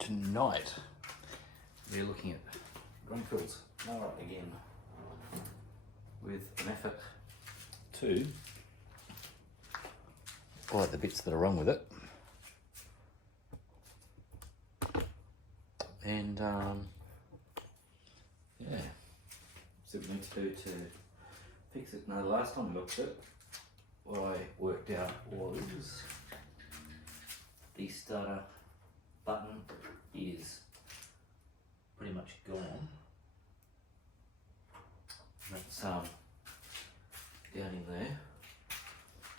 tonight we're looking at Greenfield's mower again with an effort to highlight the bits that are wrong with it and yeah, see what we need to do to fix it. Now the last time we looked at it, what I worked out was the starter button is pretty much gone. That's down in there.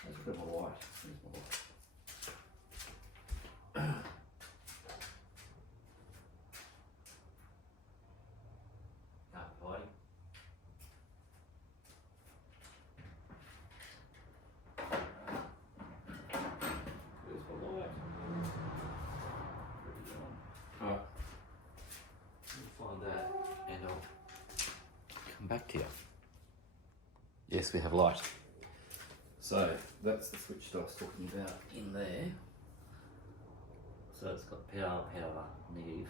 There's a bit of a light. There's my light. Lighting. There's my light. Alright. Find that and I'll come back to you. Yes, we have light. So that's the switch that I was talking about in there. So it's got power, negative.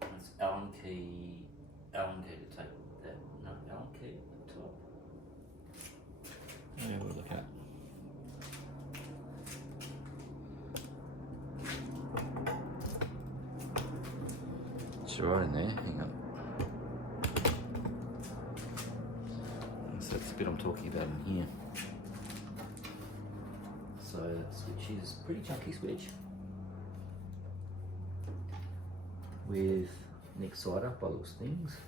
And it's Allen key to take that. No, Allen key at the top. Yeah, we'll look at. It's right in there, hang on. So that's the bit I'm talking about in here. So that switch is a pretty chunky switch with an exciter by those things,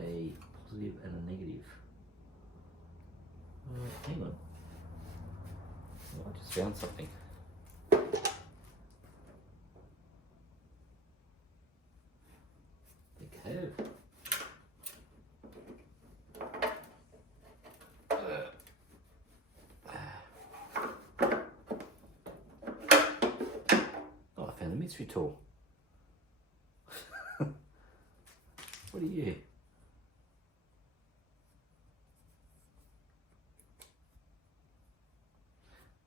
a positive and a negative. Hang on, oh, I just found something. Have. Oh, I found a mystery tool. What are you?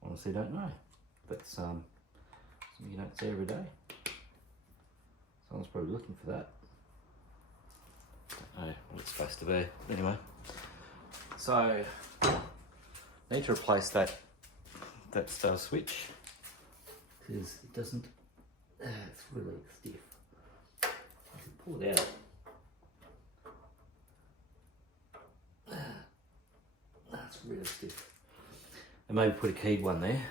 Honestly, don't know. That's something you don't see every day. Someone's probably looking for that. Don't know what it's supposed to be. Anyway, so need to replace that starter switch because it doesn't. It's really stiff. I can pull it out. That's really stiff. And maybe put a keyed one there,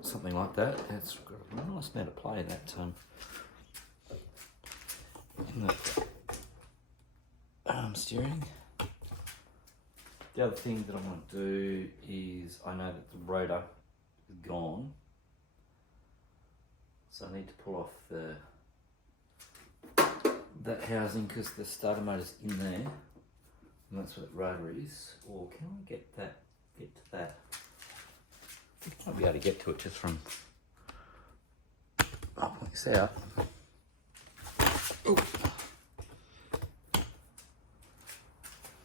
something like that. It's got a nice amount of play in that. In that steering. The other thing that I want to do is, I know that the rotor is gone, so I need to pull off that housing because the starter motor's in there, and that's what the rotor is. Or can I get to that? I might be able to get to it just from pulling this out. Ooh.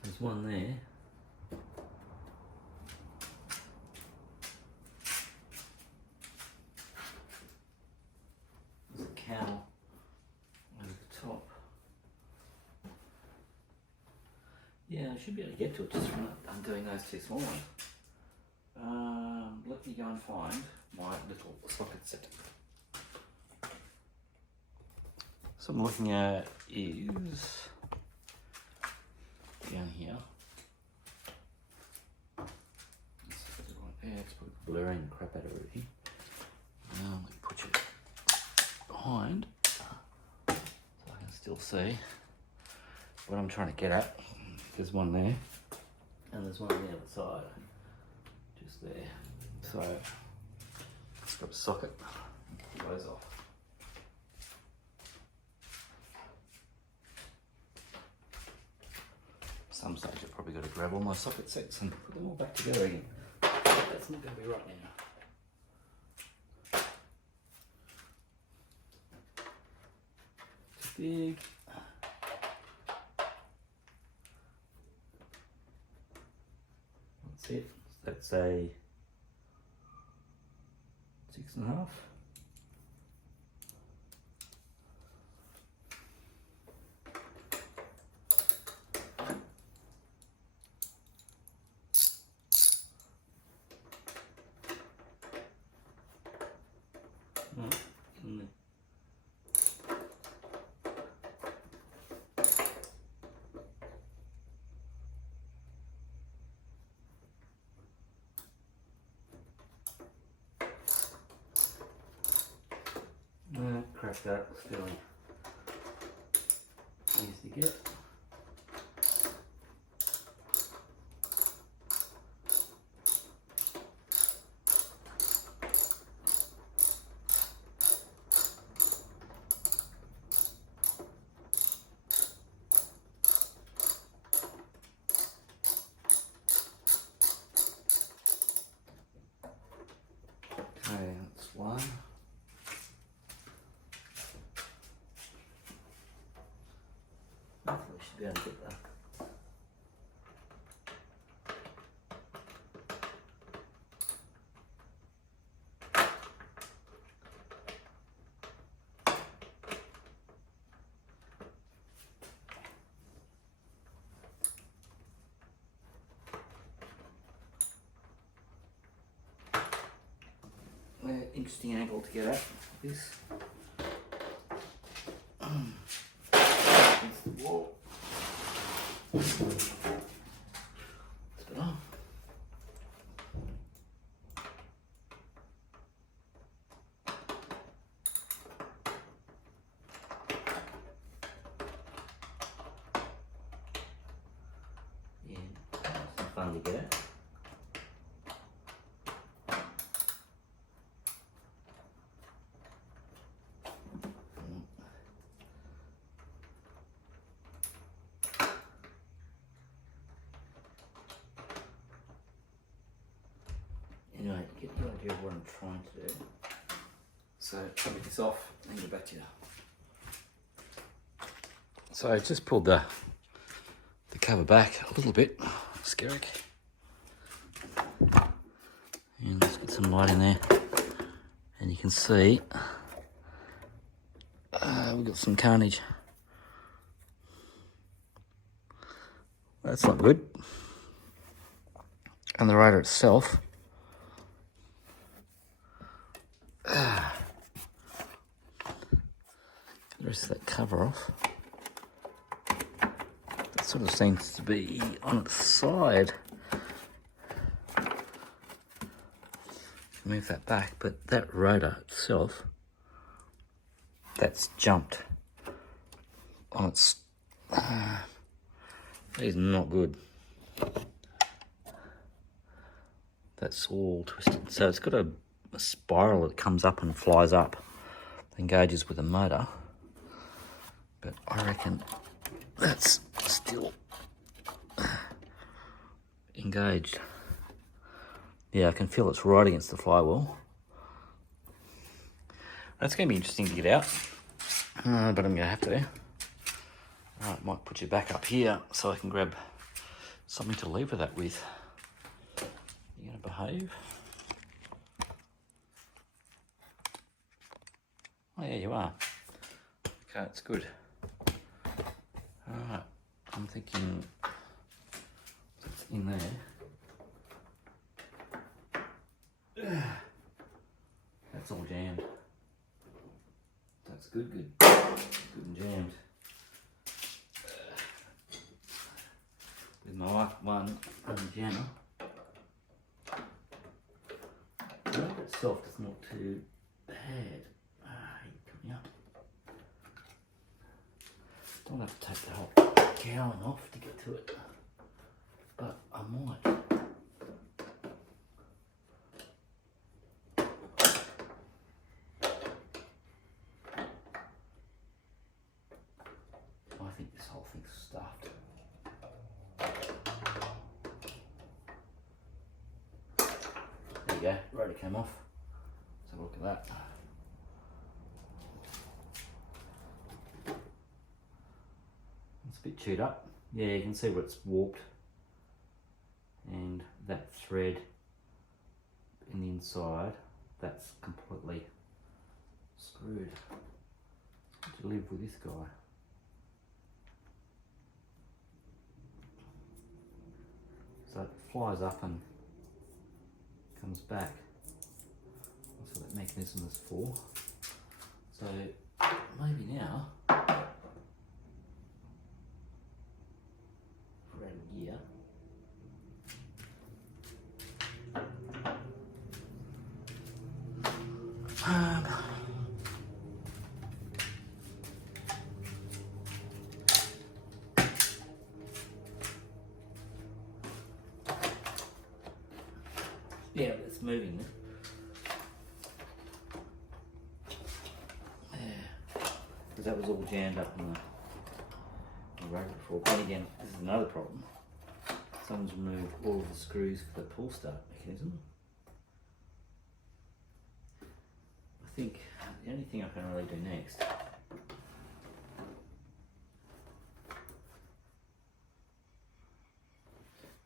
There's one there. There's a cowl over the top. Yeah, I should be able to get to it just from undoing those two small ones. Let me go and find my little socket set. So I'm looking at is down here. It's probably blurring the crap out of everything. Let me put you behind so I can still see what I'm trying to get at. There's one there, and there's one on the other side, just there. So let's grab a socket and pull those off. Some stage I've probably got to grab all my socket sets and put them all back together again. That's not going to be right now. Too big. That's it. That's a 6.5. Crack that, still easy to get. Okay, that's one. Hopefully we should be able to get that. Interesting angle to get at this. Against the wall. That's better. Yeah, it's fun to get at. Anyway, get the idea of what I'm trying to do. So, take this off and get back to you. So, I just pulled the cover back a little bit. Scary. And let's get some light in there. And you can see we've got some carnage. That's not good. And the rotor itself, the rest of that cover off, that sort of seems to be on its side. Move that back, but that rotor itself, that's jumped on its, is not good. That's all twisted. So it's got a spiral that comes up and flies up, engages with the motor, but I reckon that's still engaged. Yeah, I can feel it's right against the flywheel. That's going to be interesting to get out, but I'm going to have to. Alright, might put you back up here so I can grab something to lever that with. You going to behave? Oh yeah, you are. Okay, that's good. Alright, I'm thinking it's in there. That's all jammed. That's good, good and jammed. With my wife one and jammer. The rotor itself is not too bad. Coming up. Don't have to take the whole gallon off to get to it, but I might. I think this whole thing's stuffed. There you go, rotor came off. Let's have a look at that. It's a bit chewed up. Yeah, you can see where it's warped. And that thread in the inside that's completely screwed. To live with this guy. So it flies up and comes back. That's what that mechanism is for. So maybe now we're out of gear. Yeah, it's moving. Yeah, because that was all jammed up in the rubber before. And again, this is another problem. Someone's removed all of the screws for the pull start mechanism. I think the only thing I can really do next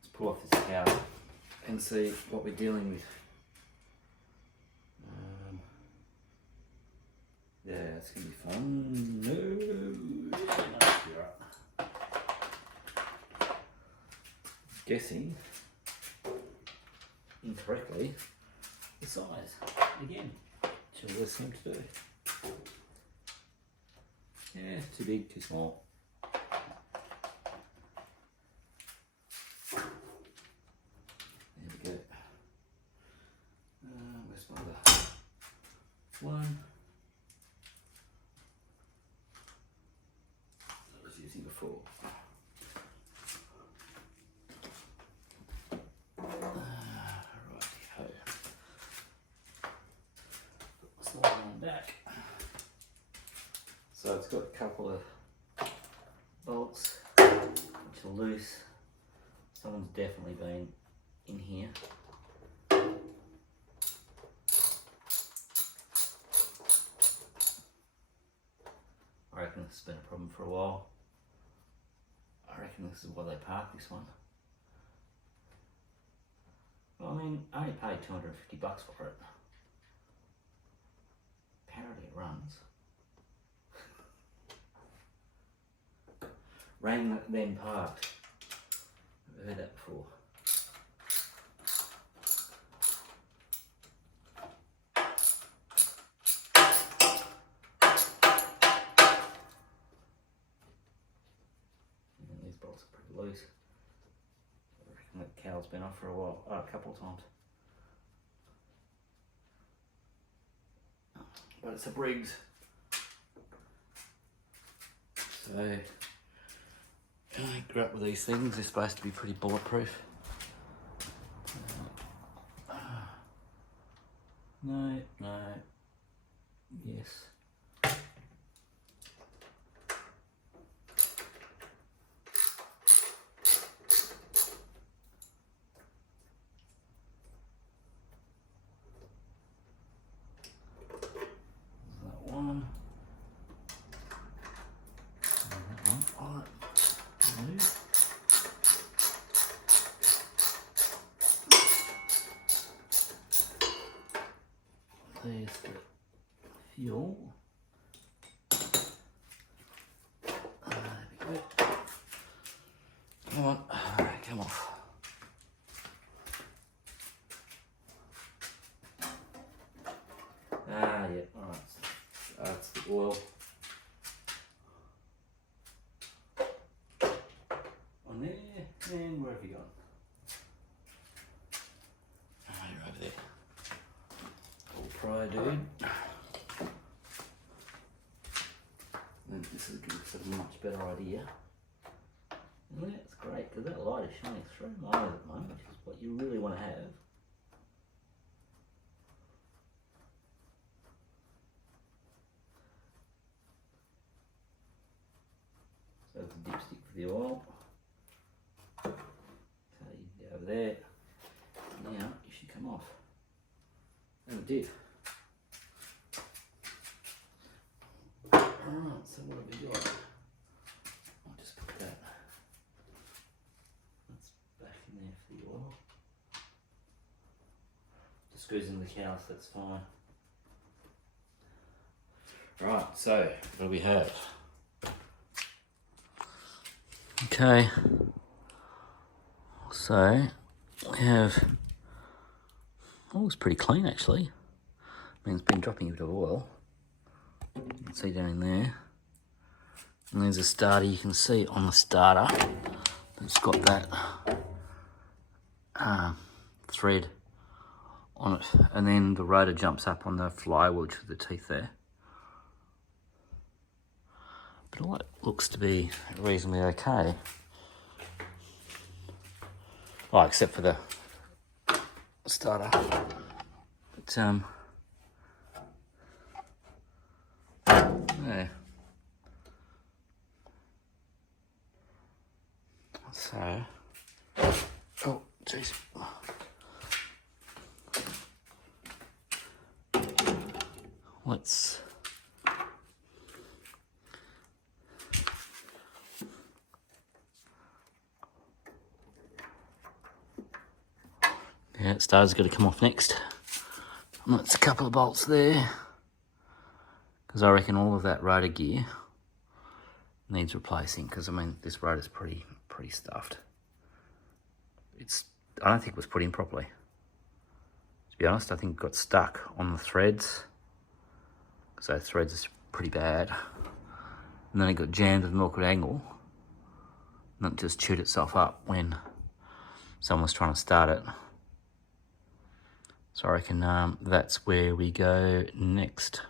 is pull off this cowl and see what we're dealing with. Yeah, it's gonna be fun. No, you're right. Guessing incorrectly the size again. Which I always seem to do. Yeah, too big, too small. There we go. Where's my other one? I was using before. Back. So it's got a couple of bolts which are loose. Someone's definitely been in here. I reckon this has been a problem for a while. I reckon this is why they parked this one. Well, I mean, I only paid $250 for it. Apparently it runs. Rang then parked. I've heard that before. And these bolts are pretty loose. I reckon that cowl's been off for a while. Oh, a couple of times. But it's a Briggs. So, great with these things, they're supposed to be pretty bulletproof. No, yes. There's the fuel. There we go. Come on, come off. Yeah, alright. That's the oil. On there, and where have you gone? Oh, you're over there. Pro dude. And this is giving us a much better idea. And that's great because that light is shining through my eyes at the moment, which is what you really want to have. So that's a dipstick for the oil. So you can go over there. Now you should come off. And it did. Alright, so what have we got? I'll just put that. That's back in there for the oil. screws in the cow, so that's fine. Right, so what do we have? Okay, so we have, oh, it looks pretty clean actually. I mean, it's been dropping a bit of oil. You can see down in there. And there's a starter, you can see on the starter, it's got that thread on it. And then the rotor jumps up on the flywheel with the teeth there. But all that looks to be reasonably okay. Oh, except for the starter. But, yeah. So, oh, jeez. Let's yeah, starter's got to come off next. And that's a couple of bolts there, because I reckon all of that rotor gear needs replacing. Because I mean, this rotor's pretty stuffed. I don't think it was put in properly. To be honest, I think it got stuck on the threads. Because those threads are pretty bad. And then it got jammed at an awkward angle. And it just chewed itself up when someone was trying to start it. So I reckon that's where we go next.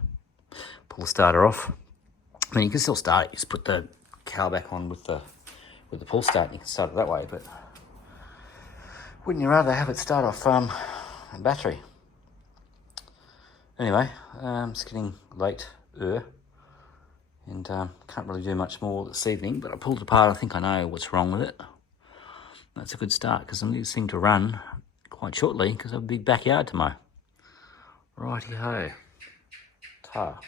Pull the starter off. I mean, you can still start it. You just put the cowl back on with the pull start and you can start it that way. But wouldn't you rather have it start off a battery? Anyway, it's getting late, and can't really do much more this evening, but I pulled it apart. I think I know what's wrong with it. That's a good start, because I need this thing to run quite shortly, because I have a big backyard tomorrow. Righty-ho. Ta.